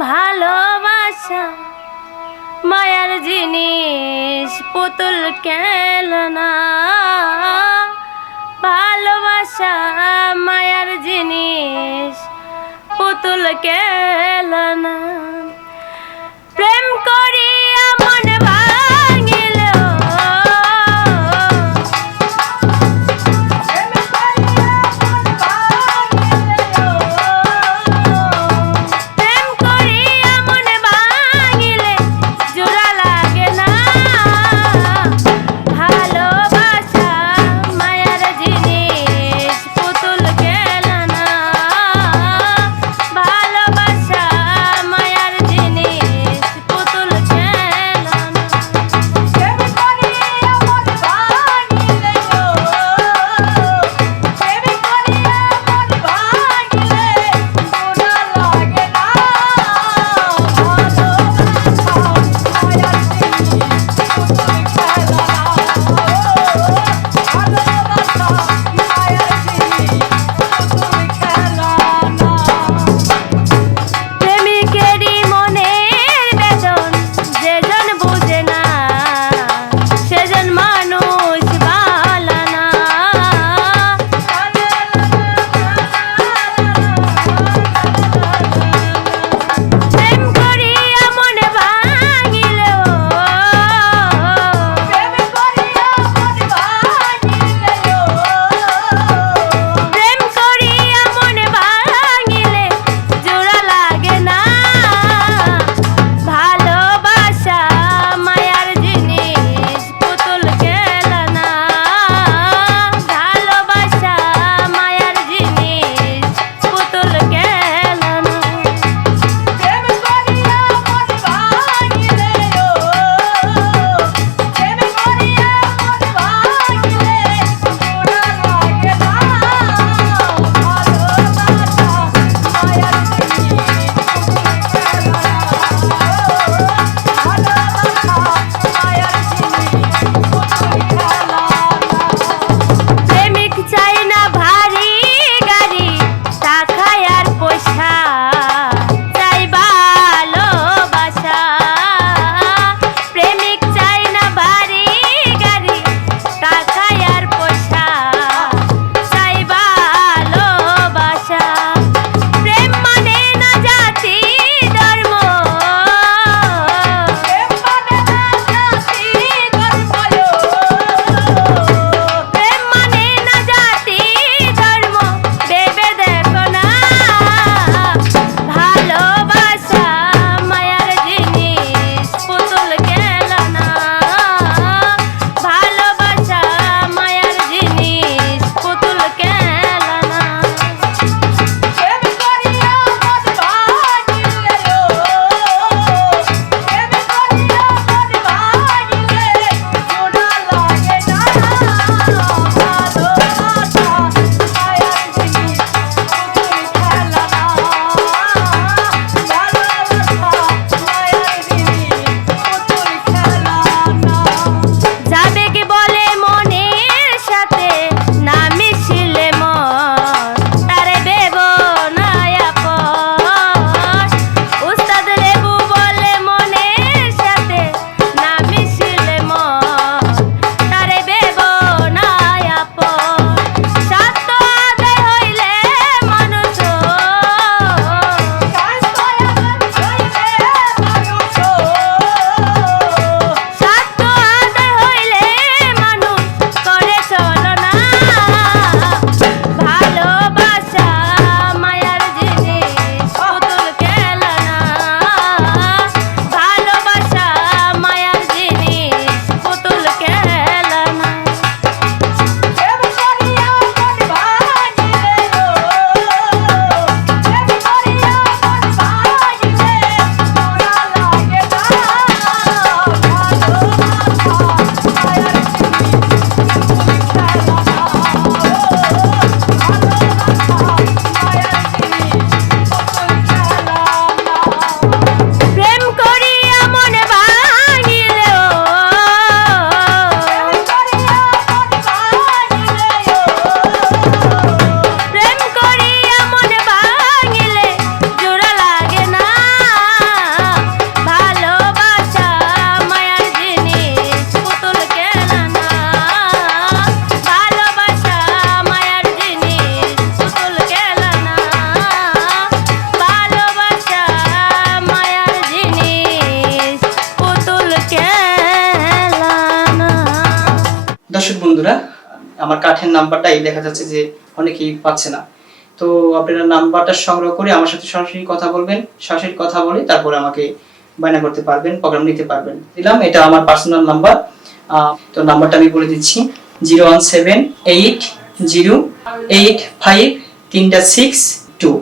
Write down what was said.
ভালোবাসা মায়ার জিনিস পুতুল খেলনা। ভালোবাসা মায়ার জিনিস পুতুল খেলনা। প্রেম করিয়া মন ভাঙিলেও প্রেম করিয়া মন ভাঙিলে জোড়া লাগে না। ভালোবাসা মায়ার জিনিস পুতুল খেলনা। ভালোবাসা বন্ধুরা, আমার কাঠের নাম্বারটা এই দেখা যাচ্ছে যে অনেকেই পাচ্ছে না। তো আপনারা নাম্বারটা সংগ্রহ করে আমার সাথে সরাসরি কথা বলবেন, সরাসরি কথা বলে তারপরে আমাকে বায়না করতে পারবেন, প্রোগ্রাম নিতে পারবেন। দিলাম, এটা আমার পার্সোনাল নাম্বার। তো নাম্বারটা আমি বলে দিচ্ছি 017808536 2।